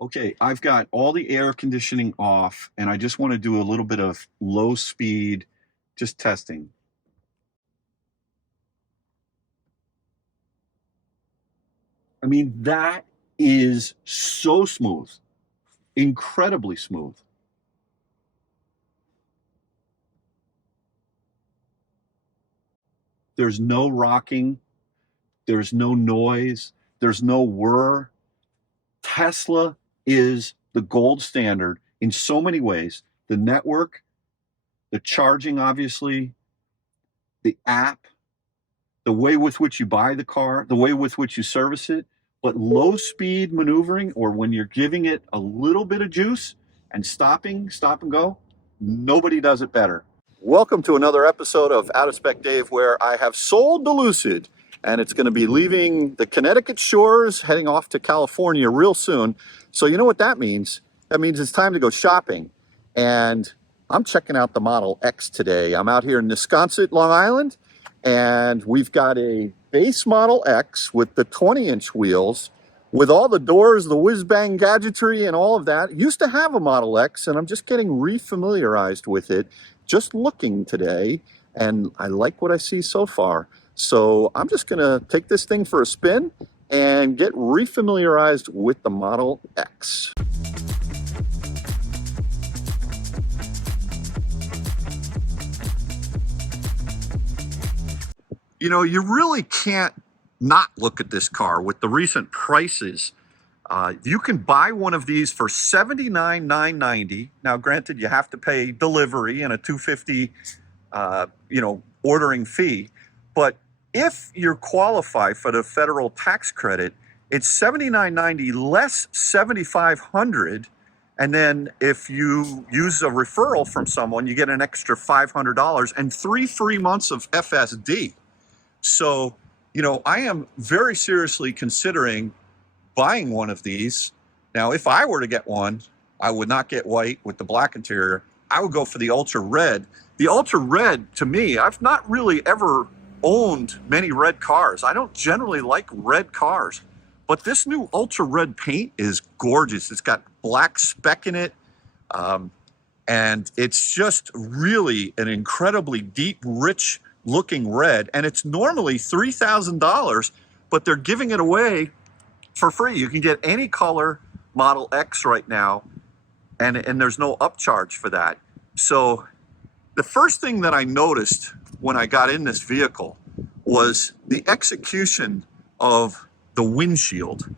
Okay, I've got all the air conditioning off, and I just want to do a little bit of low speed, just testing. I mean, that is so smooth, incredibly smooth. There's no rocking, there's no noise, there's no whir. Tesla is the gold standard in so many ways. The network, the charging, obviously, the app, the way with which you buy the car, the way with which you service it, but low speed maneuvering, or when you're giving it a little bit of juice and stopping, stop and go, nobody does it better. Welcome to another episode of Out of Spec Dave, where I have sold the Lucid, and it's going to be leaving the Connecticut shores, heading off to California real soon. So you know what that means? That means it's time to go shopping. And I'm checking out the Model X today. I'm out here in Wisconsin, Long Island, and we've got a base Model X with the 20-inch wheels, with all the doors, the whiz-bang gadgetry and all of that. Used to have a Model X, and I'm just getting refamiliarized with it, just looking today, and I like what I see so far. So I'm just gonna take this thing for a spin and get refamiliarized with the Model X. You know, you really can't not look at this car with the recent prices. You can buy one of these for $79,990. Now, granted, you have to pay delivery and a $250, ordering fee. But if you're qualified for the federal tax credit, it's $79.90 less $7,500. And then if you use a referral from someone, you get an extra $500 and 3 free months of FSD. So, I am very seriously considering buying one of these. Now, if I were to get one, I would not get white with the black interior. I would go for the ultra red. The ultra red, to me, I've not really ever owned many red cars. I don't generally like red cars, but this new ultra red paint is gorgeous. It's got black speck in it, and it's just really an incredibly deep, rich looking red, and it's normally $3,000, but they're giving it away for free. You can get any color Model X right now, and there's no upcharge for that. So the first thing that I noticed when I got in this vehicle was the execution of the windshield.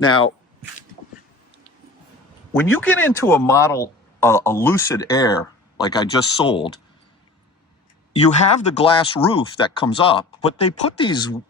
Now, when you get into a Lucid Air, like I just sold, you have the glass roof that comes up, but they put the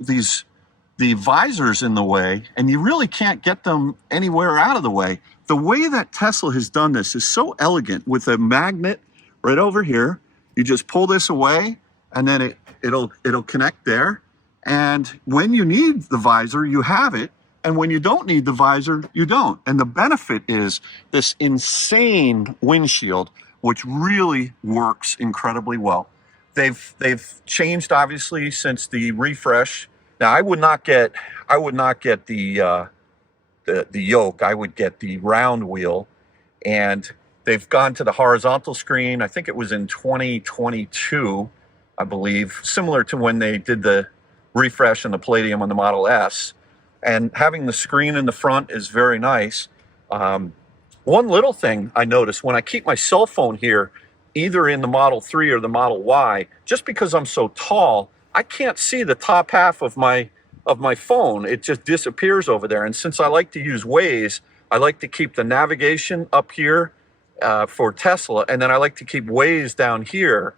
visors in the way, and you really can't get them anywhere out of the way. The way that Tesla has done this is so elegant, with a magnet right over here. You just pull this away, and then it'll connect there. And when you need the visor, you have it. And when you don't need the visor, you don't. And the benefit is this insane windshield, which really works incredibly well. They've changed, obviously, since the refresh. Now, I would not get the yoke. I would get the round wheel, and they've gone to the horizontal screen. I think it was in 2022, I believe, similar to when they did the refresh and the Palladium on the Model S. And having the screen in the front is very nice. One little thing I noticed, when I keep my cell phone here, either in the Model 3 or the Model Y, just because I'm so tall, I can't see the top half of my phone. It just disappears over there. And since I like to use Waze, I like to keep the navigation up here for Tesla, and then I like to keep Waze down here,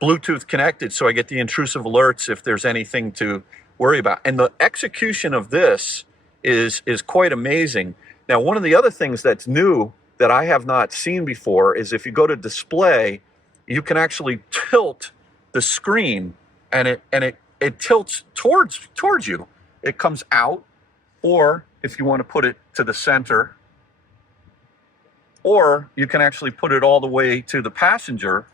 Bluetooth connected, so I get the intrusive alerts if there's anything to worry about. And the execution of this is quite amazing. Now, one of the other things that's new that I have not seen before is if you go to display, you can actually tilt the screen, and it tilts towards you. It comes out, or if you want to put it to the center, or you can actually put it all the way to the passenger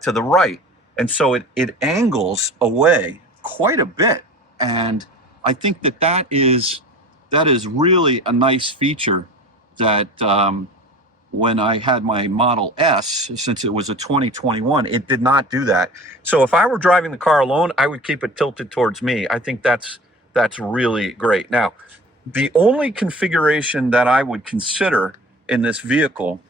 to the right. And so it angles away quite a bit. And I think that is that is really a nice feature that when I had my Model S, since it was a 2021, it did not do that. So if I were driving the car alone, I would keep it tilted towards me. I think that's really great. Now, the only configuration that I would consider in this vehicle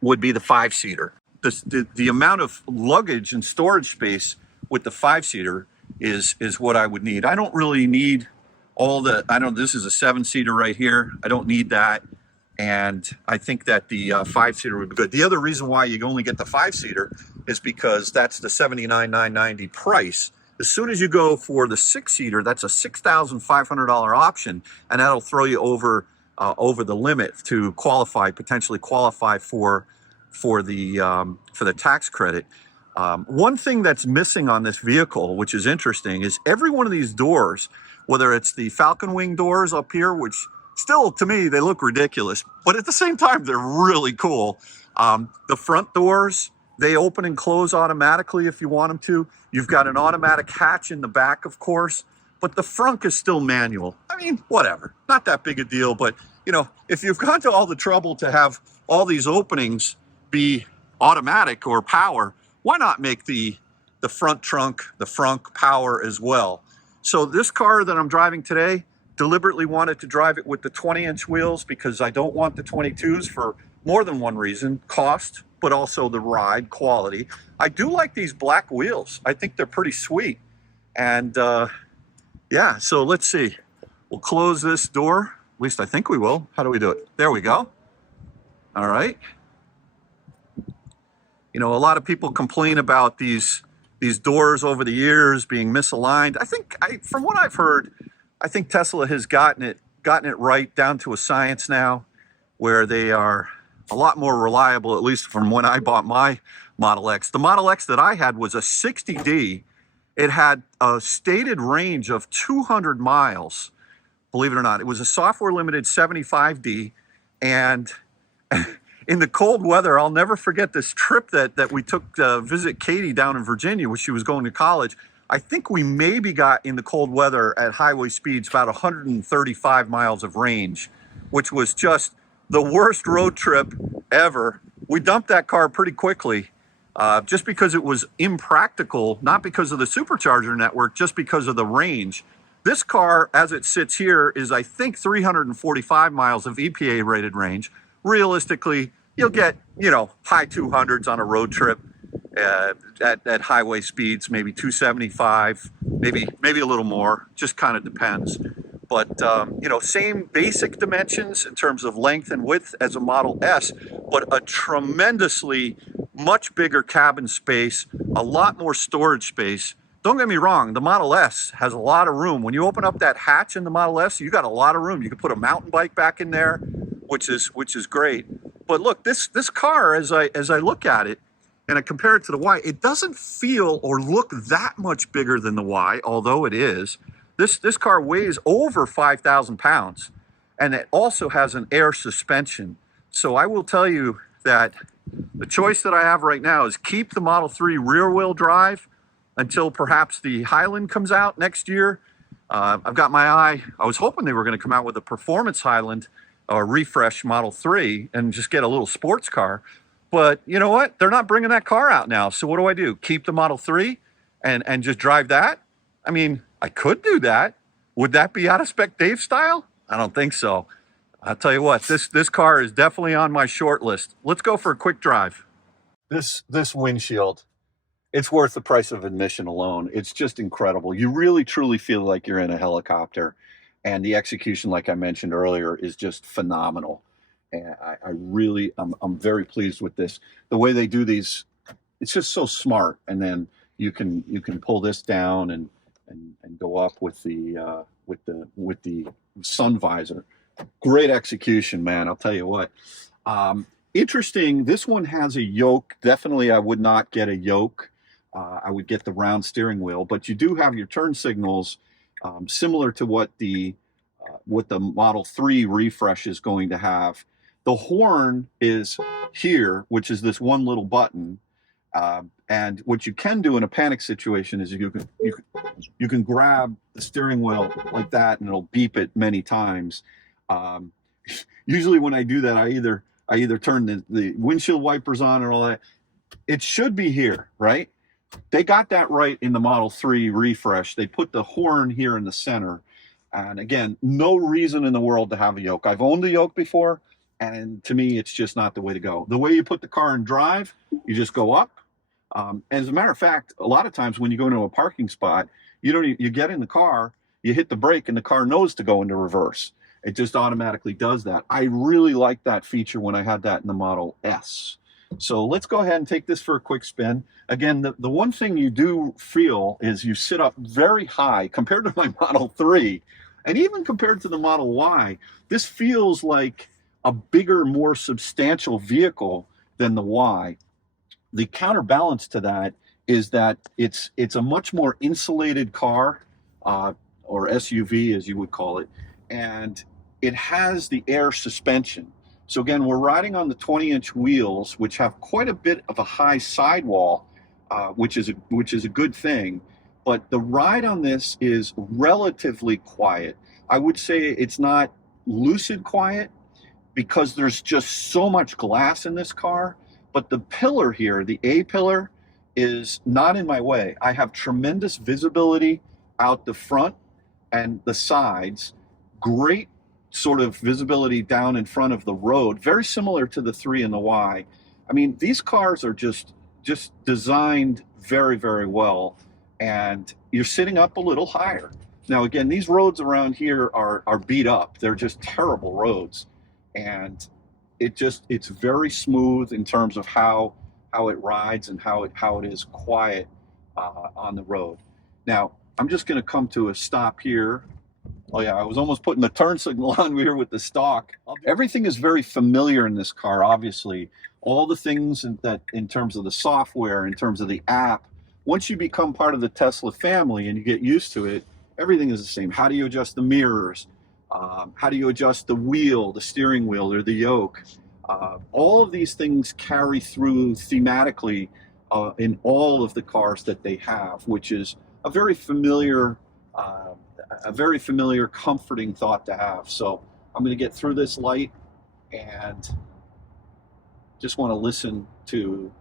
would be the 5-seater. The amount of luggage and storage space with the 5-seater is what I would need. I don't really need all the, this is a 7-seater right here. I don't need that. And I think that the 5-seater would be good. The other reason why you only get the 5-seater is because that's the $79,990 price. As soon as you go for the 6-seater, that's a $6,500 option, and that'll throw you over the limit to potentially qualify for the tax credit. One thing that's missing on this vehicle, which is interesting, is every one of these doors, whether it's the Falcon Wing doors up here, which still, to me, they look ridiculous, but at the same time, they're really cool. The front doors, they open and close automatically if you want them to. You've got an automatic hatch in the back, of course, but the front is still manual. I mean, whatever, not that big a deal, but you know, if you've gone to all the trouble to have all these openings be automatic or power, why not make the front trunk, the frunk power as well? So this car that I'm driving today, deliberately wanted to drive it with the 20-inch wheels because I don't want the 22s for more than one reason: cost, but also the ride quality. I do like these black wheels. I think they're pretty sweet. And yeah, so let's see. We'll close this door. At least I think we will. How do we do it? There we go. All right. You know, a lot of people complain about these doors over the years being misaligned. From what I've heard, I think Tesla has gotten it right down to a science now, where they are a lot more reliable, at least from when I bought my Model X. The Model X that I had was a 60D. It had a stated range of 200 miles, believe it or not. It was a software limited 75D, and in the cold weather, I'll never forget this trip that we took to visit Katie down in Virginia when she was going to college. I think we maybe got in the cold weather at highway speeds about 135 miles of range, which was just the worst road trip ever. We dumped that car pretty quickly just because it was impractical, not because of the supercharger network, just because of the range. This car, as it sits here, is I think 345 miles of EPA rated range. Realistically, you'll get, you know, high 200s on a road trip at highway speeds, maybe 275, maybe a little more, just kind of depends. But, you know, same basic dimensions in terms of length and width as a Model S, but a tremendously much bigger cabin space, a lot more storage space. Don't get me wrong, the Model S has a lot of room. When you open up that hatch in the Model S, you got a lot of room. You can put a mountain bike back in there, which is great. But look, this car, as I look at it and I compare it to the Y, it doesn't feel or look that much bigger than the Y, although it is. This car weighs over 5,000 pounds, and it also has an air suspension. So I will tell you that the choice that I have right now is keep the Model 3 rear-wheel drive until perhaps the Highland comes out next year. I've got my eye. I was hoping they were going to come out with a performance Highland or refresh Model 3 and just get a little sports car. But you know what? They're not bringing that car out now. So what do? Keep the Model 3 and just drive that? I mean, I could do that. Would that be out of spec Dave style? I don't think so. I'll tell you what, this car is definitely on my short list. Let's go for a quick drive. This windshield, it's worth the price of admission alone. It's just incredible. You really truly feel like you're in a helicopter, and the execution, like I mentioned earlier, is just phenomenal. And I'm very pleased with this. The way they do these, it's just so smart. And then you can pull this down and go up with the sun visor. Great execution, man. I'll tell you what. Interesting. This one has a yoke. Definitely, I would not get a yoke. I would get the round steering wheel, but you do have your turn signals, similar to what the Model 3 refresh is going to have. The horn is here, which is this one little button, And what you can do in a panic situation is you can grab the steering wheel like that, and it'll beep it many times. Um, Usually when I do that, I either turn the windshield wipers on and all that. It should be here, right? They got that right in the Model 3 refresh. They put the horn here in the center. And again, no reason in the world to have a yoke. I've owned a yoke before, and to me, it's just not the way to go. The way you put the car in drive, you just go up. As a matter of fact, a lot of times when you go into a parking spot, you get in the car, you hit the brake, and the car knows to go into reverse. It just automatically does that. I really like that feature when I had that in the Model S. So let's go ahead and take this for a quick spin. Again, the one thing you do feel is you sit up very high compared to my Model 3, and even compared to the Model Y. This feels like a bigger, more substantial vehicle than the Y. The counterbalance to that is that it's a much more insulated car, or SUV as you would call it, and it has the air suspension. So again, we're riding on the 20-inch wheels, which have quite a bit of a high sidewall, which is a good thing. But the ride on this is relatively quiet. I would say it's not Lucid quiet because there's just so much glass in this car. But the pillar here, the A pillar, is not in my way. I have tremendous visibility out the front and the sides. Great sort of visibility down in front of the road, very similar to the 3 and the Y. I mean, these cars are just designed very, very well, and you're sitting up a little higher. Now, again, these roads around here are beat up. They're just terrible roads, and it's very smooth in terms of how it rides and how it is quiet on the road. Now, I'm just going to come to a stop here. Oh yeah, I was almost putting the turn signal on here with the stock. Everything is very familiar in this car, obviously. All the things in terms of the software, in terms of the app, once you become part of the Tesla family and you get used to it, everything is the same. How do you adjust the mirrors? How do you adjust the wheel, the steering wheel, or the yoke? All of these things carry through thematically in all of the cars that they have, which is a very familiar, comforting thought to have. So I'm going to get through this light and just want to listen to.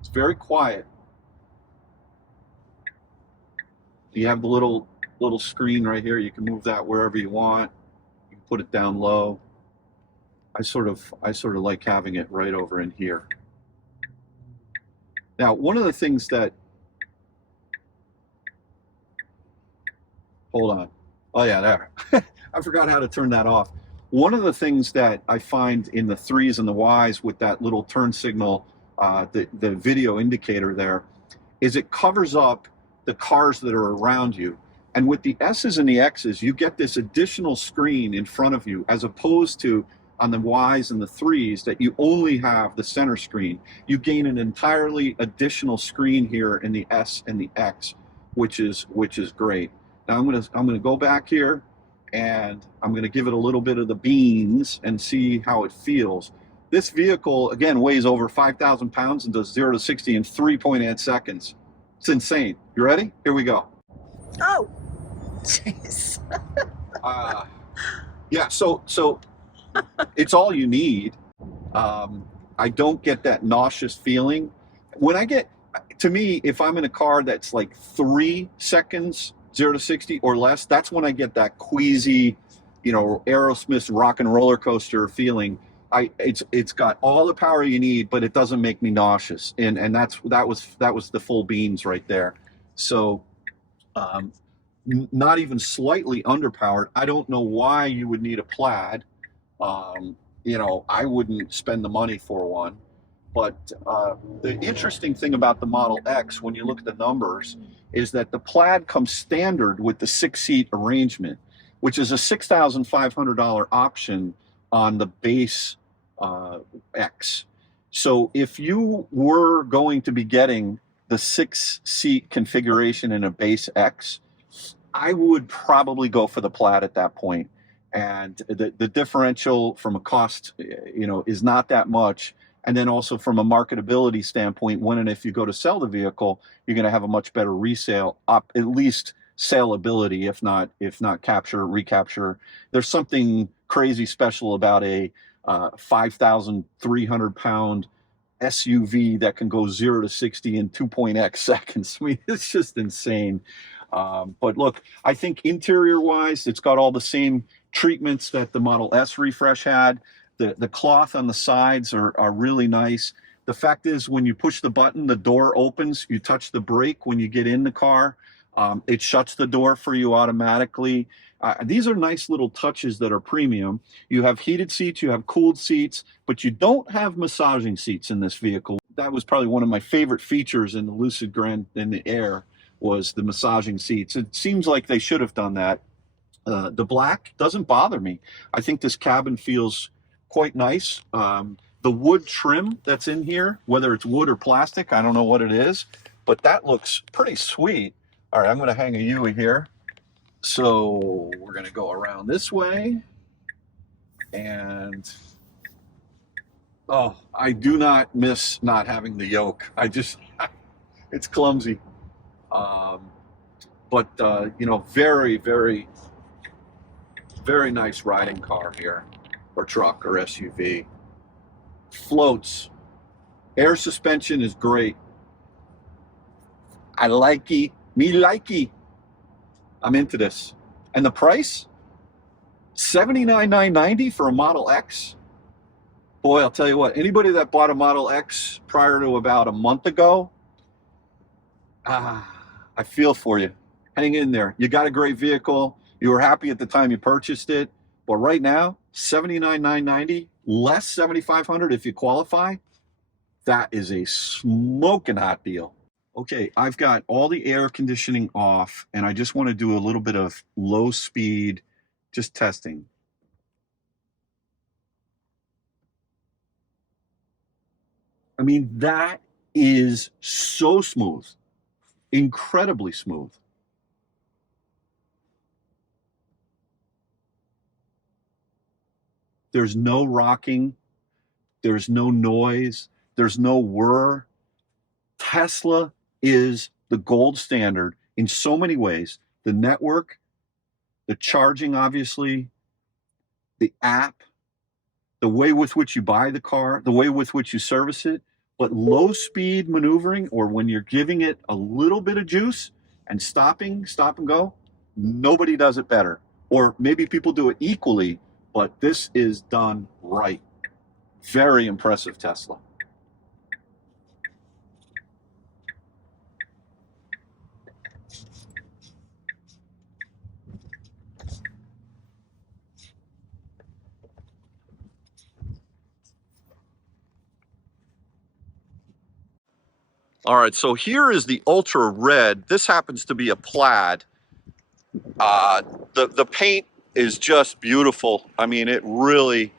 It's very quiet. You have the little screen right here. You can move that wherever you want. You can put it down low. I sort of like having it right over in here. Now, one of the things that, hold on. Oh yeah, there. I forgot how to turn that off. One of the things that I find in the 3s and the Ys with that little turn signal, the video indicator there, is it covers up the cars that are around you. And with the S's and the X's, you get this additional screen in front of you, as opposed to on the Ys and the 3s that you only have the center screen. You gain an entirely additional screen here in the S and the X, which is great. Now I'm gonna go back here, and I'm gonna give it a little bit of the beans and see how it feels. This vehicle, again, weighs over 5,000 pounds and does 0 to 60 in 3.8 seconds. It's insane. You ready? Here we go. Oh, jeez. Yeah, so it's all you need. I don't get that nauseous feeling. To me, if I'm in a car that's like 3 seconds, 0 to 60 or less, that's when I get that queasy, Aerosmith's rock and roller coaster feeling. It's got all the power you need, but it doesn't make me nauseous. And that was the full beans right there. So, not even slightly underpowered. I don't know why you would need a plaid. I wouldn't spend the money for one. But the interesting thing about the Model X, when you look at the numbers, is that the plaid comes standard with the 6-seat arrangement, which is a $6,500 option on the base X. So if you were going to be getting the 6-seat configuration in a base X, I would probably go for the plaid at that point. And the differential from a cost, is not that much. And then also from a marketability standpoint, when and if you go to sell the vehicle, you're going to have a much better resale, at least saleability, if not recapture. There's something crazy special about a 5,300 pound SUV that can go 0 to 60 in 2.x seconds. I mean, it's just insane. But look, I think interior wise, it's got all the same treatments that the Model S refresh had. The cloth on the sides are really nice. The fact is, when you push the button, the door opens. You touch the brake when you get in the car. It shuts the door for you automatically. These are nice little touches that are premium. You have heated seats, you have cooled seats, but you don't have massaging seats in this vehicle. That was probably one of my favorite features in the Lucid Grand in the Air, was the massaging seats. It seems like they should have done that. The black doesn't bother me. I think this cabin feels quite nice. The wood trim that's in here, whether it's wood or plastic, I don't know what it is, but that looks pretty sweet. All right, I'm going to hang a U here. So we're going to go around this way. And, oh, I do not miss not having the yoke. It's clumsy. But you know, very, very, very nice riding car here, or truck, or SUV. Floats. Air suspension is great. I like it. Me likey. I'm into this. And the price? $79,990 for a Model X. Boy, I'll tell you what, anybody that bought a Model X prior to about a month ago, I feel for you. Hang in there. You got a great vehicle. You were happy at the time you purchased it. But right now, $79,990, less $7,500 if you qualify. That is a smoking hot deal. Okay, I've got all the air conditioning off, and I just want to do a little bit of low speed, just testing. I mean, that is so smooth, incredibly smooth. There's no rocking, there's no noise, there's no whir. Tesla is the gold standard in so many ways. The network, the charging, obviously, the app, the way with which you buy the car, the way with which you service it, but low speed maneuvering, or when you're giving it a little bit of juice and stop and go, nobody does it better. Or maybe people do it equally, but this is done right. Very impressive Tesla. All right, so here is the Ultra Red. This happens to be a plaid. The paint is just beautiful. I mean, it really,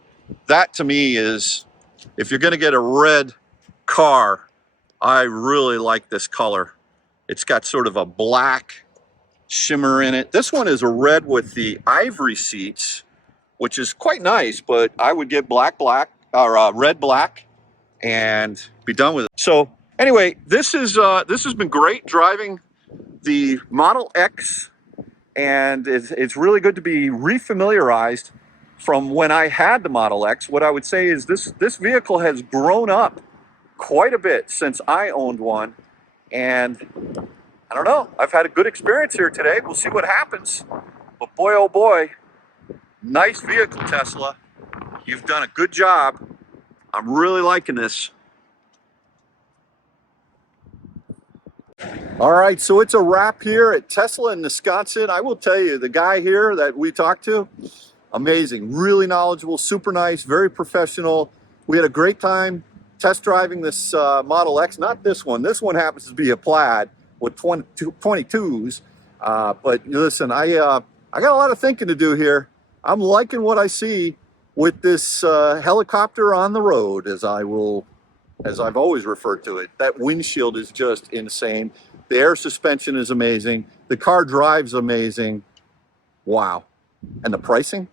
that to me is, if you're gonna get a red car, I really like this color. It's got sort of a black shimmer in it. This one is a red with the ivory seats, which is quite nice, but I would get or red black and be done with it. So anyway, this has been great driving the Model X, and it's really good to be refamiliarized from when I had the Model X. What I would say is this vehicle has grown up quite a bit since I owned one, and I don't know, I've had a good experience here today. We'll see what happens. But boy, oh boy, nice vehicle, Tesla. You've done a good job. I'm really liking this. All right, so it's a wrap here at Tesla in Wisconsin. I will tell you, the guy here that we talked to, amazing, really knowledgeable, super nice, very professional. We had a great time test driving this Model X. Not this one. This one happens to be a plaid with 22s. But listen, I got a lot of thinking to do here. I'm liking what I see with this helicopter on the road, as I've always referred to it. That windshield is just insane. The air suspension is amazing. The car drives amazing. Wow. And the pricing?